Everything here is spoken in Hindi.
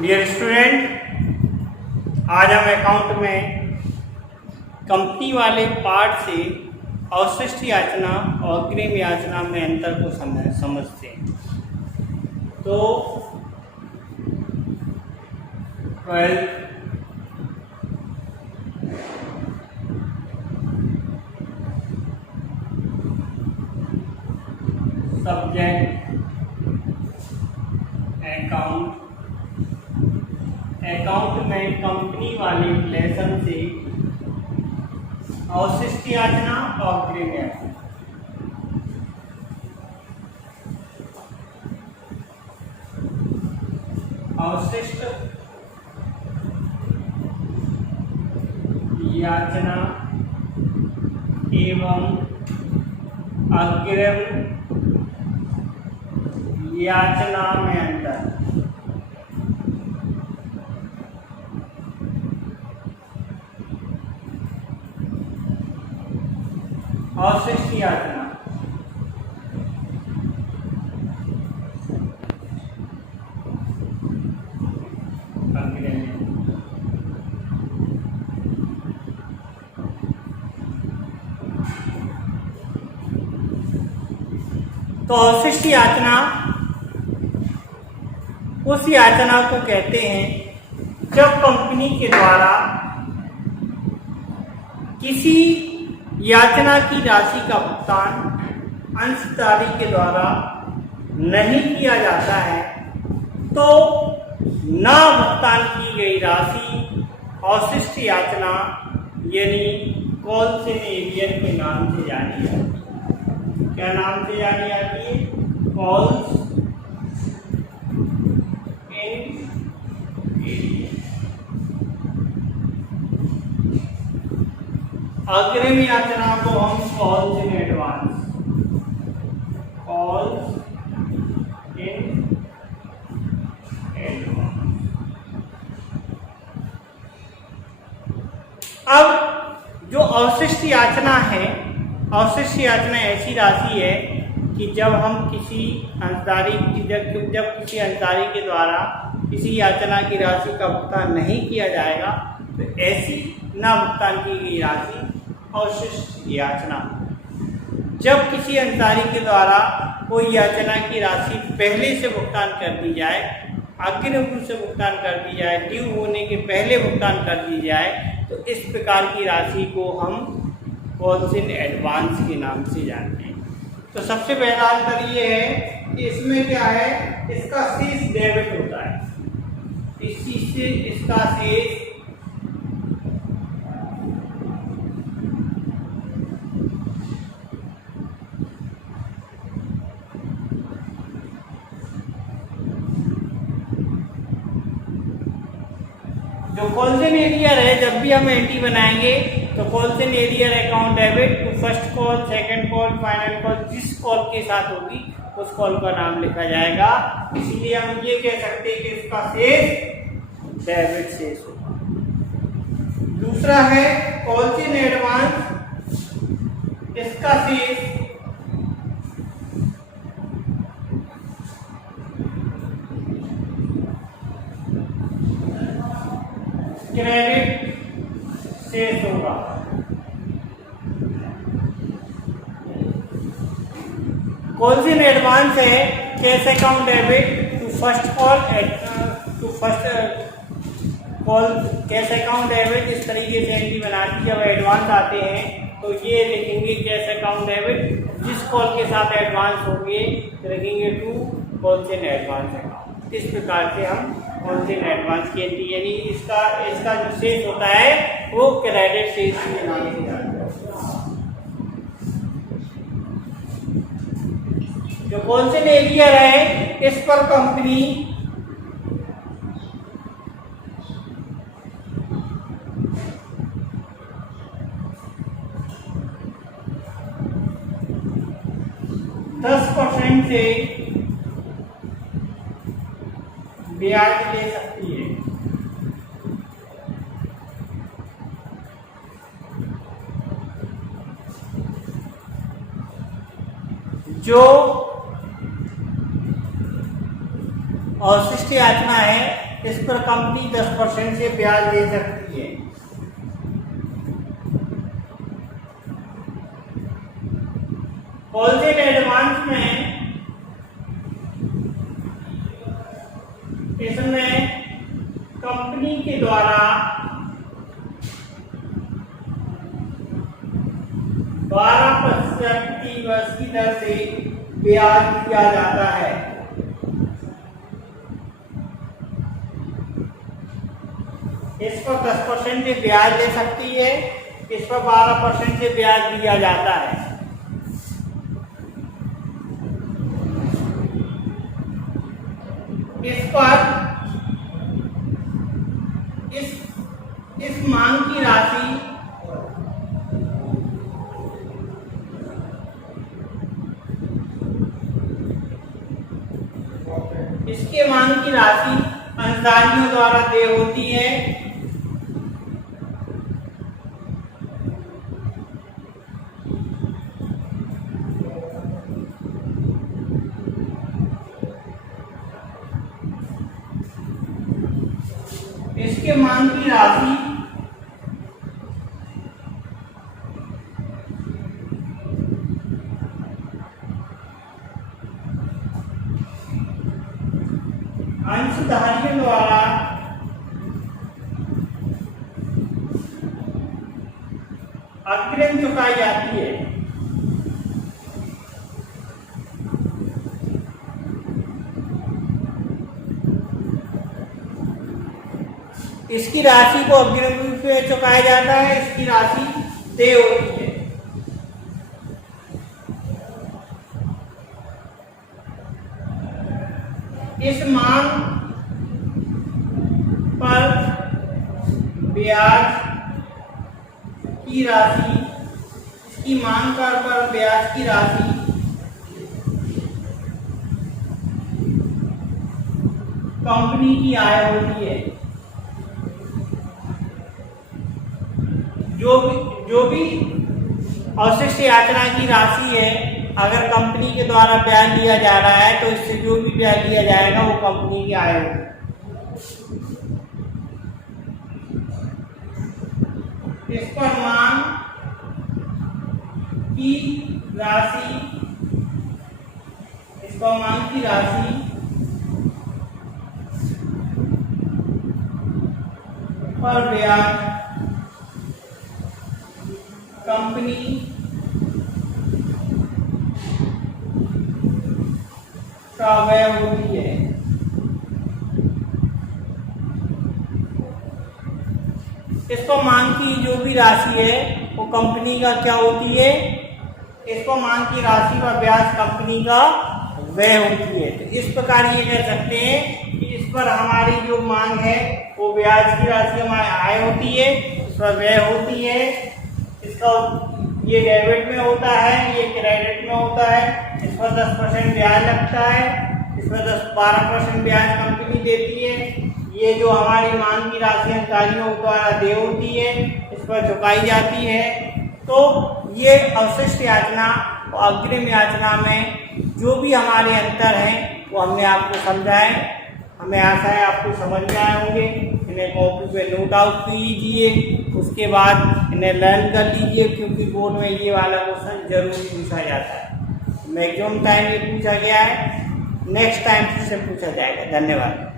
डियर स्टूडेंट, आज हम अकाउंट में कंपनी वाले पार्ट से अवशिष्ट याचना और अग्रिम याचना में अंतर को समझते हैं। तो 12th सब्जेक्ट अकाउंट में कंपनी वाले रिलेशन से अवशिष्ट याचना और अग्रिम याचना। अवशिष्ट याचना एवं अग्रिम याचना में अंतर। अवशिष्ट याचना तो अवशिष्ट याचना उस याचना को कहते हैं जब कंपनी के द्वारा किसी याचना की राशि का भुगतान अंशधारी के द्वारा नहीं किया जाता है तो ना भुगतान की गई राशि अवशिष्ट याचना यानी कॉल्सिनेरियन के नाम से जानी जाती है। क्या नाम से जानी जाती है? अग्रिम याचना को हम कॉल्स इन एडवांस अब जो अवशिष्ट याचना है, अवशिष्ट याचना ऐसी राशि है कि जब हम किसी अंशधारी जब किसी अंशधारी के द्वारा किसी याचना की राशि का भुगतान नहीं किया जाएगा तो ऐसी ना भुगतान की गई राशि अवशिष्ट याचना। जब किसी अंशधारी के द्वारा कोई याचना की राशि पहले से भुगतान कर दी जाए, अग्रिम रूप से भुगतान कर दी जाए, ड्यू होने के पहले भुगतान कर दी जाए, तो इस प्रकार की राशि को हम कॉल्स इन एडवांस के नाम से जानते हैं। तो सबसे पहला अंतर ये है कि इसमें क्या है, इसका शेष डेबिट होता है, इस चीज से इसका शेष जो कॉल्सन एरियर है, जब भी हम एंट्री बनाएंगे तो calls in arrear account debit to first call, second call, final call, जिस कॉल के साथ होगी उस कॉल का नाम लिखा जाएगा। इसीलिए हम ये कह सकते हैं कि इसका शेष डेबिट शेष होगा। दूसरा है कॉल्सन एडवांस, इसका शेष क्रेडिट शेष होगा। कॉल्सन एडवांस है cash account debit to first call cash account debit. इस तरीके से एंट्री बनाती जब एडवांस आते हैं तो ये लिखेंगे कैश अकाउंट डेबिट, जिस कॉल के साथ एडवांस होंगे लिखेंगे टू कॉल्सन एडवांस अकाउंट। इस प्रकार से हम कॉल्सन एडवांस की एंट्री यानी इसका जो शेष होता है वो क्रेडिट शेष के नाम से जाता है। जो कॉल्सन एरियर है इस पर कंपनी %10 से ब्याज ले सकती है। जो अवशिष्ट याचना है इस पर कंपनी 10% से ब्याज ले सकती है। होलसेल एडवांस में इसमें कंपनी के द्वारा 12% की वर्ष की दर से ब्याज दिया जाता है। इस पर 10% से ब्याज ले सकती है, इस पर 12% से ब्याज दिया जाता है। इस पर इस मांग की राशि इसके मांग की राशि अंशधारियों द्वारा देय होती है। इसके मांग की राशि अंशधारियों द्वारा अग्रिम चुकाई जाती है। इसकी राशि को अग्रिम रूप से चुकाया जाता है, इसकी राशि देय होती है। इस मांग पर ब्याज की राशि इसकी मांग पर ब्याज की राशि कंपनी की आय होती है। जो भी अवशिष्ट याचना की राशि है, अगर कंपनी के द्वारा ब्याज लिया जा रहा है तो इससे जो भी ब्याज लिया जाएगा वो कंपनी की आय होगी। इस पर मांग की राशि पर ब्याज कंपनी का व्यय होती है। इसको मांग की जो भी राशि है वो कंपनी का क्या होती है, इसको मांग की राशि व ब्याज कंपनी का व्यय होती है। तो इस प्रकार ये कह सकते हैं कि इस पर हमारी जो मांग है वो ब्याज की राशि हमारी आय होती है, इस पर व्यय होती है। इसका ये डेबिट में होता है, ये क्रेडिट में होता है। इस पर 10% ब्याज लगता है, इस पर 12% ब्याज कंपनी देती है। ये जो हमारी मांग की राशि अंशधारियों द्वारा देय होती है, इस पर चुकाई जाती है। तो ये अवशिष्ट याचना और अग्रिम याचना में जो भी हमारे अंतर हैं वो हमने आपको समझाए। हमें आशा है आपको समझ में आए होंगे। इन्हें कॉपी पे नोट आउट कीजिए, उसके बाद इन्हें लर्न कर लीजिए, क्योंकि बोर्ड में ये वाला क्वेश्चन जरूर पूछा जाता है। मैक्सिमम टाइम ये पूछा गया है, नेक्स्ट टाइम से पूछा जाएगा। धन्यवाद।